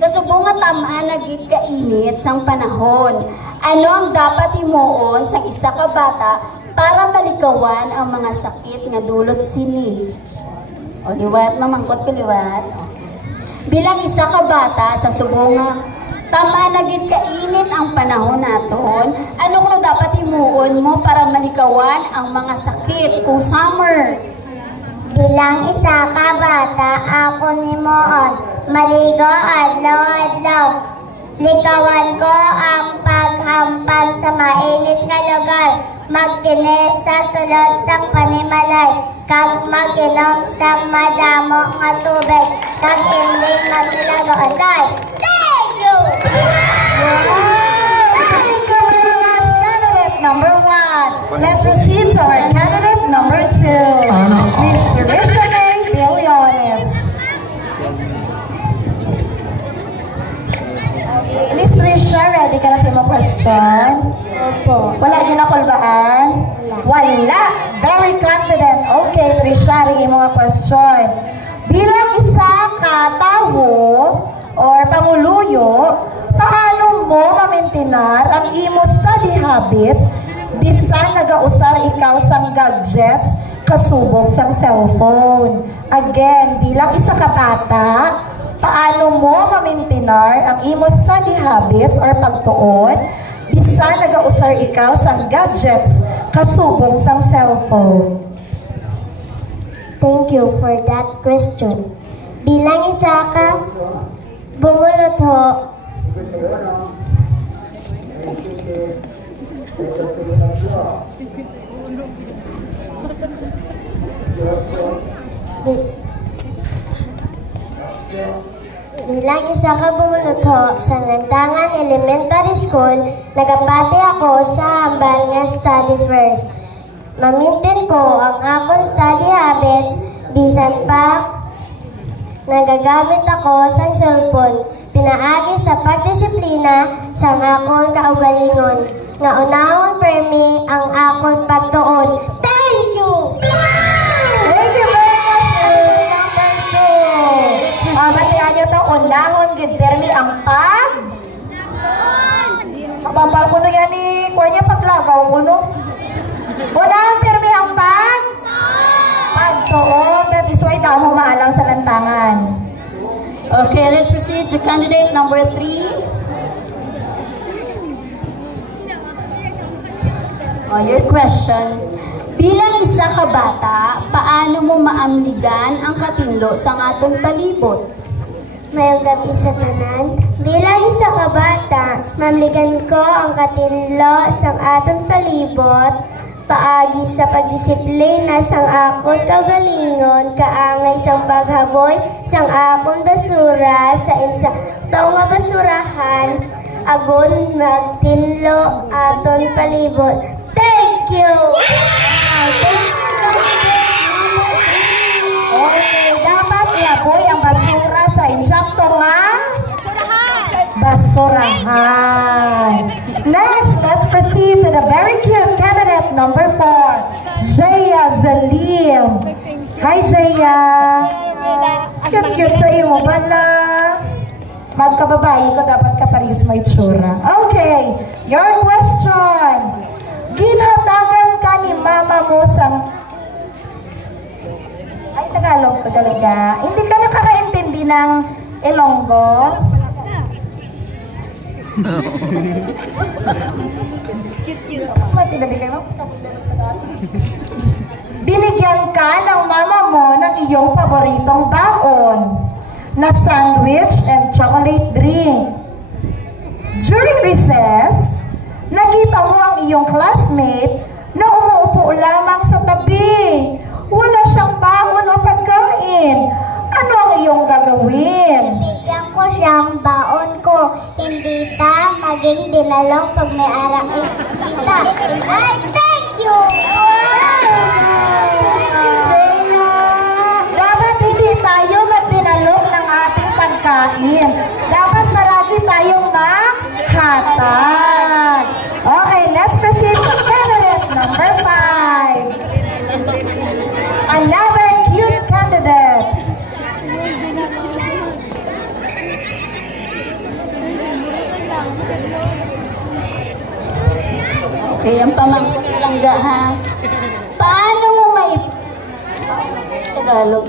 Sa subong nga tamaan nagit kainit sang panahon. Ano ang dapat himuon sa isa ka bata para malikawan ang mga sakit nga dulot sini? O liwat, mamangkot ko liwat. Bilang isa ka bata sa subong nga tamaan nagit kainit ang panahon naton, ano kung dapat himuon mo para malikawan ang mga sakit kung summer? Bilang isa ka bata, ako himuon maligo adlaw-adlaw. Likawan ko ang paghampan sa mainit nga lugar, magtinis sa sulod sang panimalay, kag mag-inom sang madamo nga tubig, kag imling maglagoan kay. Thank you! Thank you very much, candidate number 1. Let's proceed to our candidate number 2, Mr. Richard Leones. Okay, Miss Trisha, ready ka na sa mga question? Opo. Wala niyo na kulbaan? Wala. Very confident. Okay, Trisha, rin yung mga question. Bilang isa ka tao or pamuluyo, paano mo mamintinar ang imo study habits bisan nagausar ikaw sang gadgets kasubong sang cellphone? Again, bilang isa ka bata, paano mo mamintinar ang imo study habits or pagtuon bisan nagausar ikaw sang gadgets kasubong sang cellphone? Thank you for that question. Bilang isa ka bumulot ho, bilang isa ka bumulutho sa Lantangan Elementary School, nagapati ako sa hambal nga study first. Mamintin ko ang akong study habits bisan pa nagagamit ako sa cellphone. Pinaagi sa pagdisiplina sa akong kaugalingon. Nga unahon permi ang akong pagtuon. Thank you! Thank you very much, number 2. Matihan nyo ito, unahon, gidberli ang pag? Kapampal ko na yan eh. Kuha niya paglagaw ko no? Unahon, permi ang pag? Pagtuon. That is why damo maalang sa lantangan. Okay, let's proceed to candidate number 3. Your question. Bilang isa ka bata, paano mo maamligan ang katinlo sa aton palibot? Mayong gabi sa tanan. Bilang isa ka bata, mamligan ko ang katinlo sa aton palibot, paagi sa pagdisiplina sang akong kagalingon, kaangay sang paghaboy sang akong basura sa insakto nga basurahan, agon magtinlo aton palibot. Thank you! Okay, dapat iaboy ang basura sa insakto nga basurahan. Next, let's proceed to the very cute candidate number 4, Jaya Zalim. Hi, Jaya. Cute sa imo bala. Magkababae ko, dapat ka paris may tsura. Okay, your question. Ginhatagan ka ni mama mo sang... Ay, Tagalog ka talaga. Hindi ka nakakaintindi ng Ilonggo? Binigyan ka ng mama mo ng iyong paboritong baon na sandwich and chocolate drink. During recess, nakita mo ang iyong classmate na umuupo lamang sa tabi. Wala siyang baon o pagkain. Ano ang iyong gagawin? Bibigyan ko siyang baon ko. Hindi ta maging dilalong pag may araw kita. Ay, thank you! Dapat hindi tayo magdinalog ng ating pagkain. Dapat marami tayong mahatag. Okay, let's proceed to candidate number 5. Another cute candidate. Okay, ang pamangkot langga ha. Paano mo Tagalog.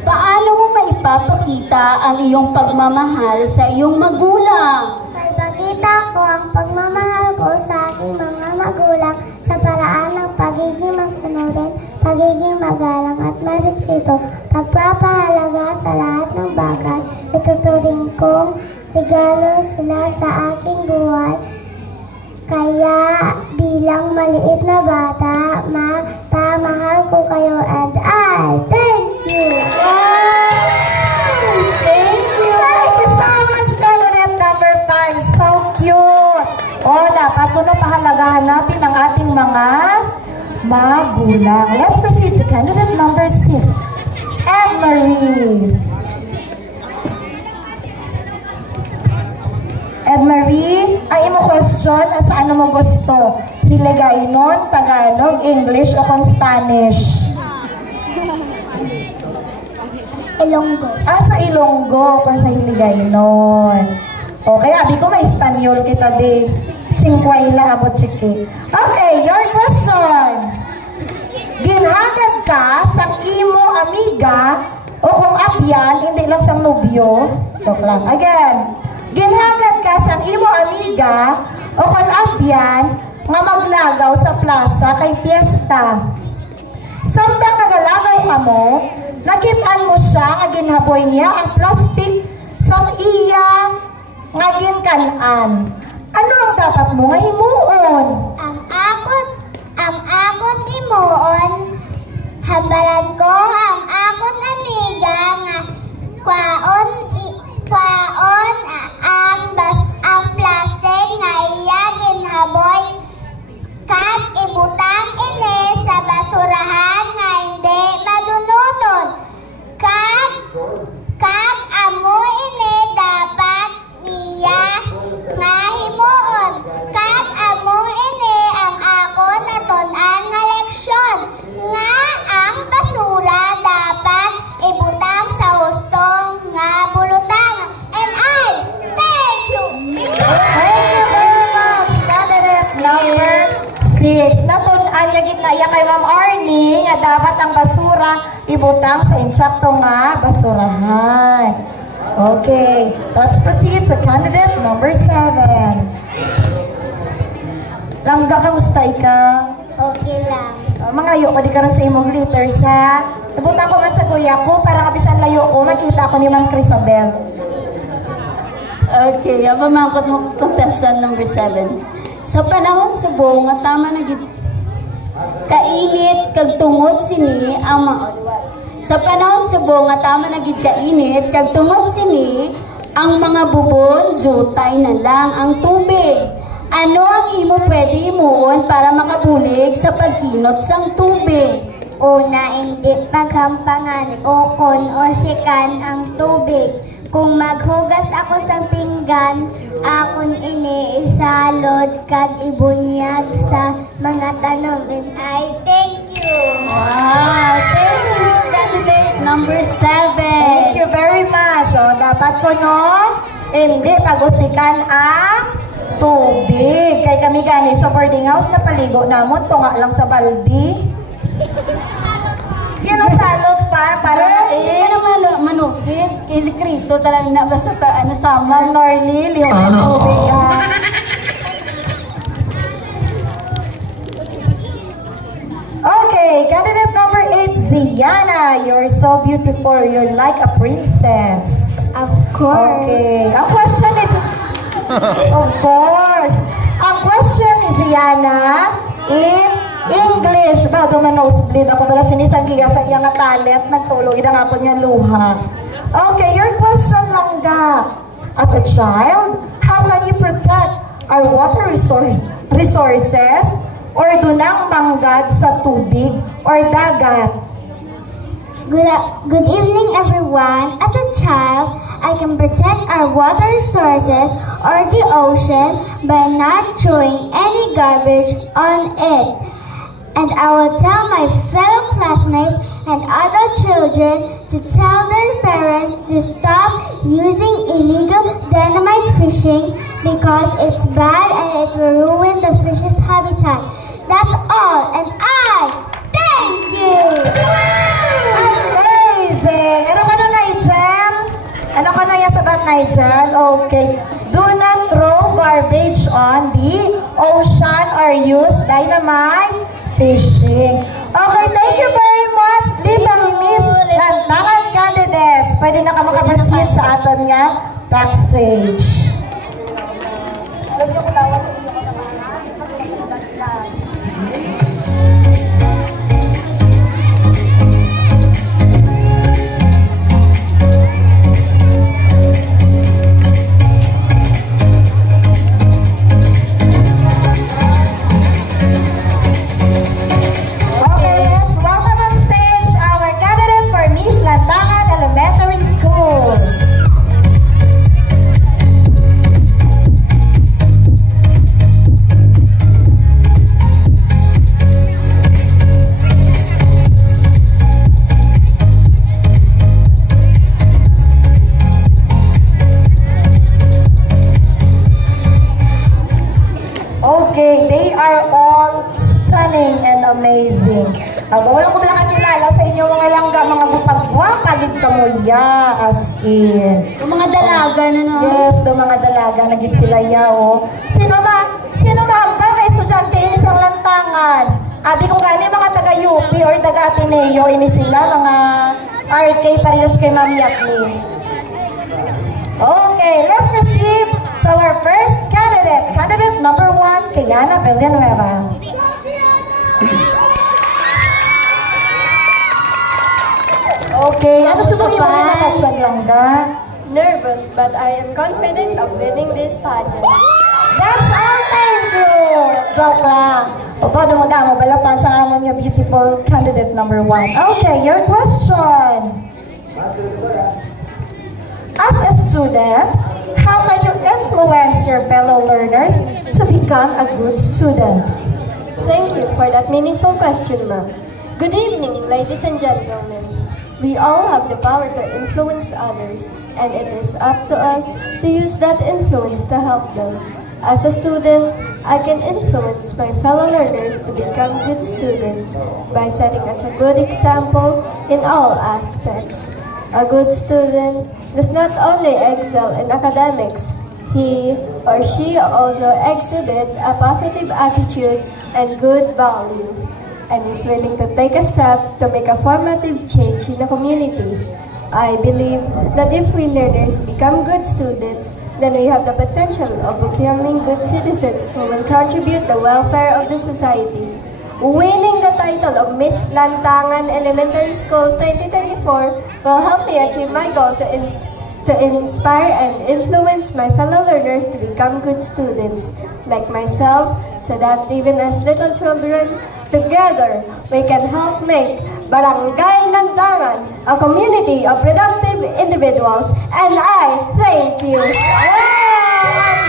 Paano mo maipapakita ang iyong pagmamahal sa iyong magulang? Maipakita ko ang pagmamahal ko sa aking mga magulang sa paraan ng pagiging masunurin, pagiging magalang at marespeto, pagpapahalaga sa lahat ng bagay. Ituturing kong regalo sila sa aking buhay. Kaya bilang maliit na bata, pamahal ko kayo and I thank you! Wow! Thank you! Thank you so much, candidate number 5. So cute! O, dapat kuno pahalagahan natin ang ating mga magulang. Let's proceed to candidate number 6. Anne-Marie. Anne-Marie, ang imo question, sa ano mo gusto? Hiligaynon, Tagalog, English, o kung Spanish? Ilonggo. Sa Ilonggo, kung sa Hiligaynon. Okay, abi ko may Espanyol kita di. Chinquayla, abot chiki. Okay, your question. Ginhagad ka sa imo amiga, o kung abyan, hindi lang sa nobyo. Joke lang. Again. Ginhagad ka sa imo amiga o kung abyan nga maglagaw sa plaza kay fiesta. Samtang nagalagaw ka mo, nakitaan mo siya nga ginhaboy niya ang plastic sa iya nga ginkanan. Ano ang dapat mo nga himuon? Ang akot himuon, hambalan ko ang akot amiga nga kwaon ang plastic nga iya ginhaboy kag ibutang ini sa basurahan nga hindi madununod kag amo ini dapat niya nga himuon kag amo ini ang ako natun-an nga leksyon nga ang basura dapat ibutang sa hustong nga bulutang. And I thank you! Thank you very much, candidate number 6. Natun-an niya ginaya kay Ma'am Arnie nga dapat ang basura ibutang sa insakto nga basurahan. Okay, let's proceed to candidate number 7. Langga, kamusta ikaw? Okay lang. Mga ayo ko di karon sa imong glitters ha. Ibutang ko man sa kuya ko para kabisan layo ko makita ko ni Ma'am Crisabel. Okay, ang pamangkot mo contestant number 7. Sa panahon subong nga tama na gid kainit kag tungod sini ang sa panahon subong nga tama na gid kainit kag tungod sini ang mga bubon jutay na lang ang tubig. Ano ang imo pwede himuon para makabulig sa pagkinot sang tubig? Una, hindi paghampangan o kon o sikan ang tubig. Kung maghugas ako sa pinggan, akon ini isalod kag ibunyag sa mga tanom. And I thank you. Wow! Thank you, candidate number 7. Thank you very much. O, dapat ko no, hindi pagusikan ang tubig. Kay kami gani sa boarding house na paligo namon, tunga lang sa baldi. Yan ang salot para na Hindi na manukit. Kasi krito talaga na basta ano sama. Norly, lihat ang tubig ha. Okay, candidate number 8, Ziana. You're so beautiful. You're like a princess. Of course. Okay. Ang question is... Of course. Ang question ni Ziana in English. Ba, duman nosebleed ako pala sinisang giga sa iyang talent. Nagtulog idang ako niya luha. Okay, your question lang ga. As a child, how can you protect our water resources or dunang manggad sa tubig or dagat? Good evening, everyone. As a child, I can protect our water resources or the ocean by not throwing any garbage on it. And I will tell my fellow classmates and other children to tell their parents to stop using illegal dynamite fishing because it's bad and it will ruin the fish's habitat. That's all, and I thank you! Amazing! Ano ka na, Nigel? Ano ka na yung sabat, Nigel? Okay. Do not throw garbage on the ocean or use dynamite fishing. Okay, thank you very much, Little Miss Lantangan candidates. Pwede na ka makaproceed sa aton nga backstage. Alam niyo ko tawag sa inyo ko na wala ko lang kakilala sa inyo mga langga, mga bupagwa, palit kamuya, as in. Yung mga dalaga na no? Yes, yung mga dalaga, naging sila yao. Sino mahambal kay estudyante ini sa Lantangan? Abi kung gani mga taga-UP or taga-Ateneo, ini sila, mga RK, parehas kay Ma'am Yakni. Okay, let's proceed to our first candidate. Candidate number 1, Kiana Villanueva. Okay, ano susunod mo na natatsyag langga? Nervous, but I am confident of winning this pageant. That's all, thank you! Joke lang. O, todo mo na, mabalapan sa amon yung beautiful candidate number 1. Okay, your question. As a student, how can you influence your fellow learners to become a good student? Thank you for that meaningful question, ma'am. Good evening, ladies and gentlemen. We all have the power to influence others, and it is up to us to use that influence to help them. As a student, I can influence my fellow learners to become good students by setting us a good example in all aspects. A good student does not only excel in academics, he or she also exhibit a positive attitude and good value, and is willing to take a step to make a formative change in the community. I believe that if we learners become good students, then we have the potential of becoming good citizens who will contribute the welfare of the society. Winning the title of Miss Lantangan Elementary School 2024 will help me achieve my goal to inspire and influence my fellow learners to become good students like myself, so that even as little children, together, we can help make Barangay Lantangan a community of productive individuals. And I thank you. Wow!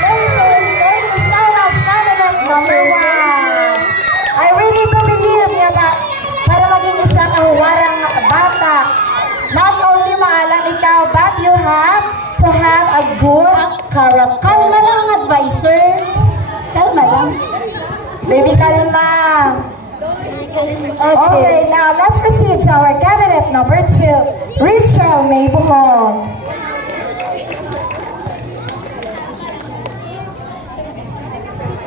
Amazing! Thank you so much, candidate number 1. I really do believe nga ba, para maging isang kahuwarang bata, not only maalam ikaw, but you have to have a good character. Kalma lang ang advisor. Kalma lang. Baby, kalma. Okay, now let's proceed to our candidate number 2, Rachel May Buhon.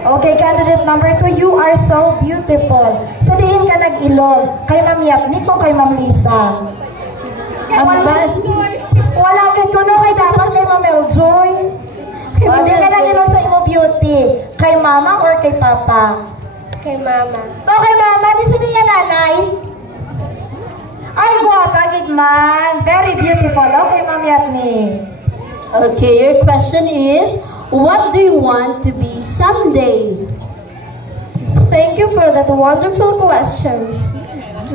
Okay, candidate number 2, you are so beautiful. Sa diin ka nag-ilog, kay Ma'am Yatnik o kay Ma'am Lisa? Wala kay kuno, kay dapat kay Ma'am Eljoy. O, di ka nag-ilog sa imo beauty. Kay Mama or kay Papa? Kay Mama. Okay, Mama, di sino niya nanay? Ay, guwapa, gigman. Very beautiful. Okay, Ma'am Yatni. Okay, your question is, what do you want to be someday? Thank you for that wonderful question.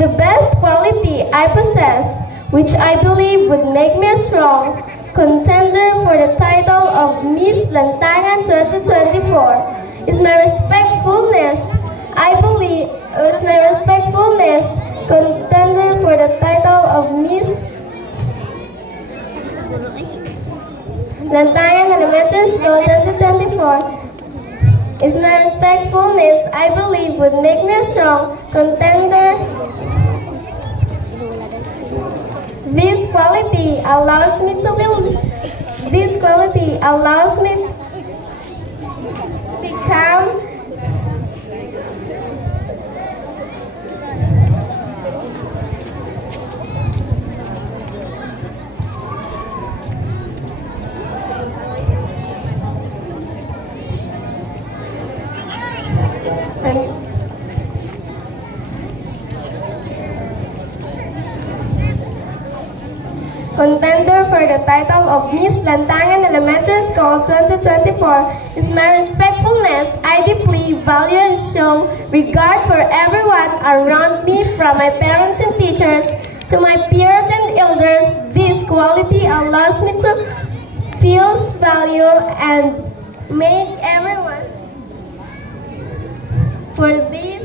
The best quality I possess, which I believe would make me a strong contender for the title of Miss Lantangan 2024, is my respectfulness. I believe with my respectfulness, contender for the title of Miss Lantangan Elementary School 2024 is my respectfulness, I believe, would make me a strong contender. This quality allows me to become contender for the title of Miss Lantangan Elementary School 2024 is my respectfulness. I deeply value and show regard for everyone around me, from my parents and teachers to my peers and elders. This quality allows me to feel value and make everyone for this.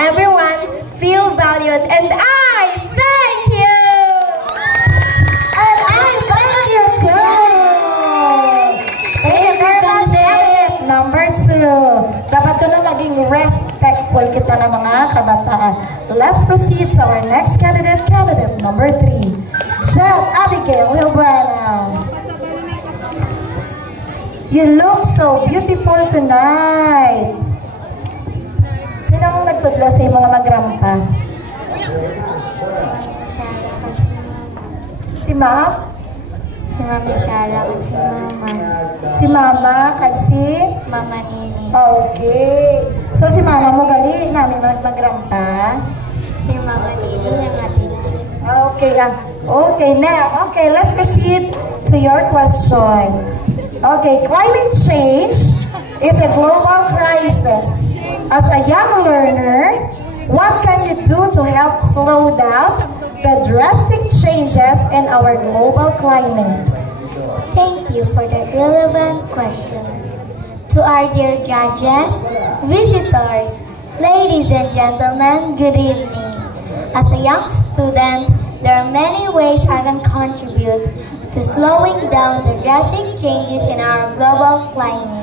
Everyone feel valued, and I thank you! And I thank you too! Thank you very much, candidate number 2. Dapat ko na maging respectful kita ng mga kabataan. Let's proceed to our next candidate, candidate number 3. Jet Abigail Hilbrana. You look so beautiful tonight. Sino mong nagtudlo sa mga magrampa? Si Ma'am? Si Mama Shara kag si Mama. Si Mama kag si? Mama Nini. Okay. So si Mama mo gali namin magrampa? Si Mama Nini ang ating teacher. Okay. Okay, now. Okay, let's proceed to your question. Okay, climate change is a global crisis. As a young learner, what can you do to help slow down the drastic changes in our global climate? Thank you for that relevant question. To our dear judges, visitors, ladies and gentlemen, good evening. As a young student, there are many ways I can contribute to slowing down the drastic changes in our global climate.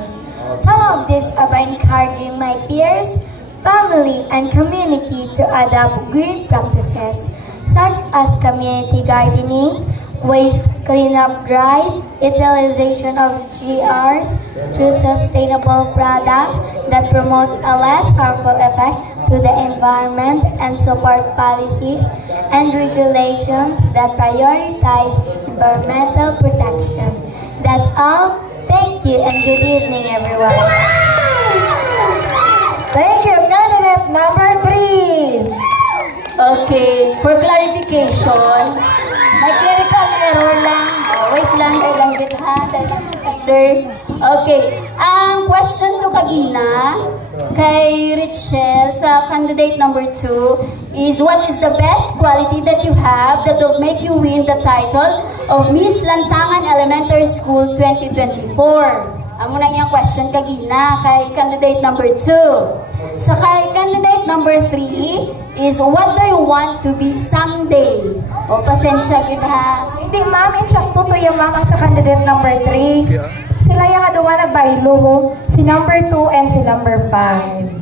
Some of these are by encouraging my peers, family, and community to adopt green practices such as community gardening, waste cleanup drive, utilization of GRs through sustainable products that promote a less harmful effect to the environment, and support policies and regulations that prioritize environmental protection. That's all. Thank you and good evening, everyone. Thank you, candidate number 3. Okay, for clarification, may clerical error lang. Oh, wait lang, dahil bit ha, sister. Okay, ang question to kagina kay Richelle sa candidate number 2 is, what is the best quality that you have that will make you win the title of Miss Lantangan Elementary School 2024? Amo na iyang question kagina kay candidate number 2. Sa kay candidate number 3 is, what do you want to be someday? O, pasensya kita ha. Hindi, ma'am, insakto to yung mama sa candidate number 3. Sila yung aduwa nagbaylo, si number 2 and si number 5.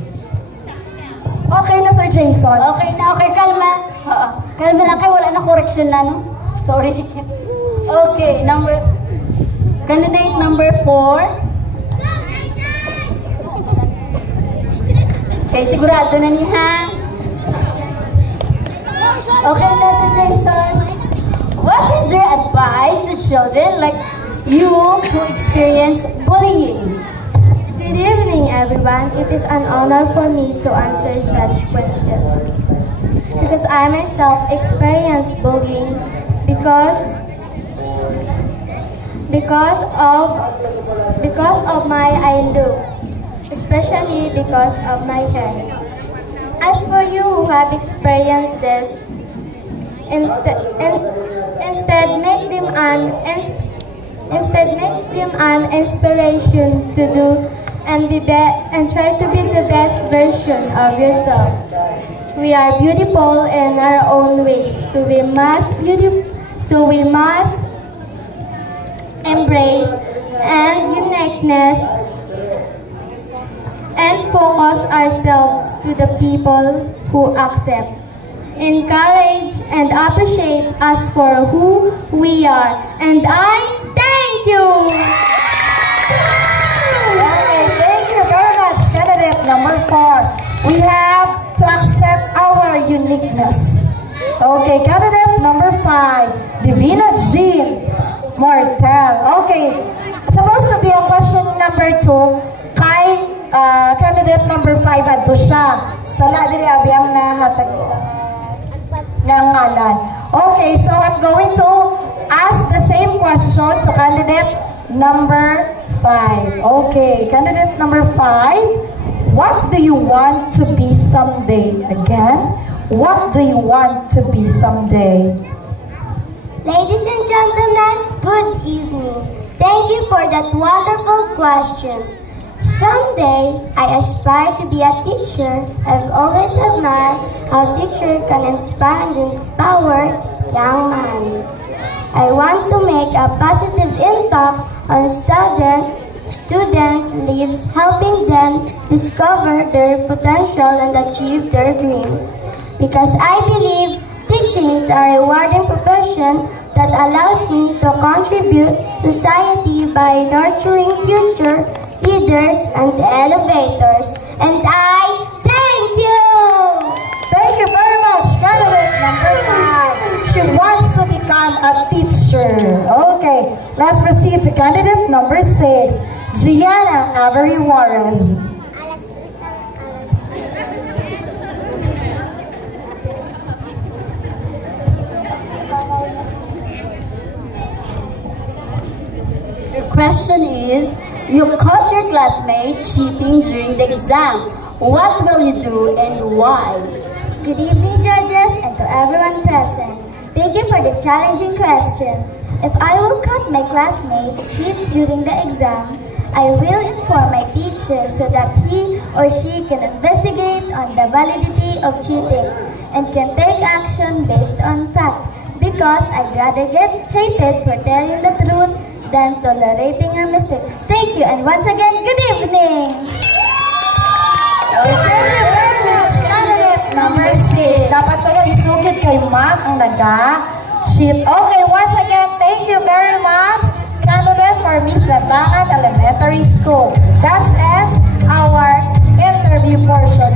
Okay na, Sir Jason? Okay na, okay, kalma. Oo, kalma lang kayo, wala na correction na, no? Sorry. Okay, candidate number 4. Okay, sigurado na niya. Okay na, Sir Jason. What is your advice to children like you who experience bullying? Good evening, everyone. It is an honor for me to answer such question, because I myself experienced bullying because of my eye look, especially because of my hair. As for you who have experienced this, instead make them an inspiration to do and try to be the best version of yourself. We are beautiful in our own ways, so we must embrace and uniqueness and focus ourselves to the people who accept, encourage, and appreciate us for who we are. And I thank you! Okay, thank you very much, candidate number 4. We have to accept our uniqueness. Okay, candidate number 5, Divina Jean Mortel. Okay, supposed to be ang question number 2 kay candidate number 5 adto siya. Sala diri abiyang na hatag ng ngalan. Okay, so I'm going to ask the same question to candidate number 5. Okay, candidate number 5, what do you want to be someday? Again, what do you want to be someday? Ladies and gentlemen, good evening. Thank you for that wonderful question. Someday, I aspire to be a teacher. I've always admired how teachers can inspire and empower young men. I want to make a positive impact on student lives, helping them discover their potential and achieve their dreams. Because I believe teaching is a rewarding profession that allows me to contribute to society by nurturing future leaders and elevators. And I thank you! Thank you very much, candidate number 5. She wants to become a teacher. Okay, let's proceed to candidate number 6, Gianna Avery Juarez. The question is, you caught your classmate cheating during the exam. What will you do and why? Good evening, judges, and to everyone present. Thank you for this challenging question. If I will catch my classmate cheat during the exam, I will inform my teacher so that he or she can investigate on the validity of cheating and can take action based on fact, because I'd rather get hated for telling the truth than tolerating a mistake. Thank you, and once again, good evening! Thank you very much, candidate number 6. Dapat ko isugid kay Ma'am ang naga-cheat. Okay, once again, thank you very much, candidate for Miss Labangan Elementary School. That ends our interview portion.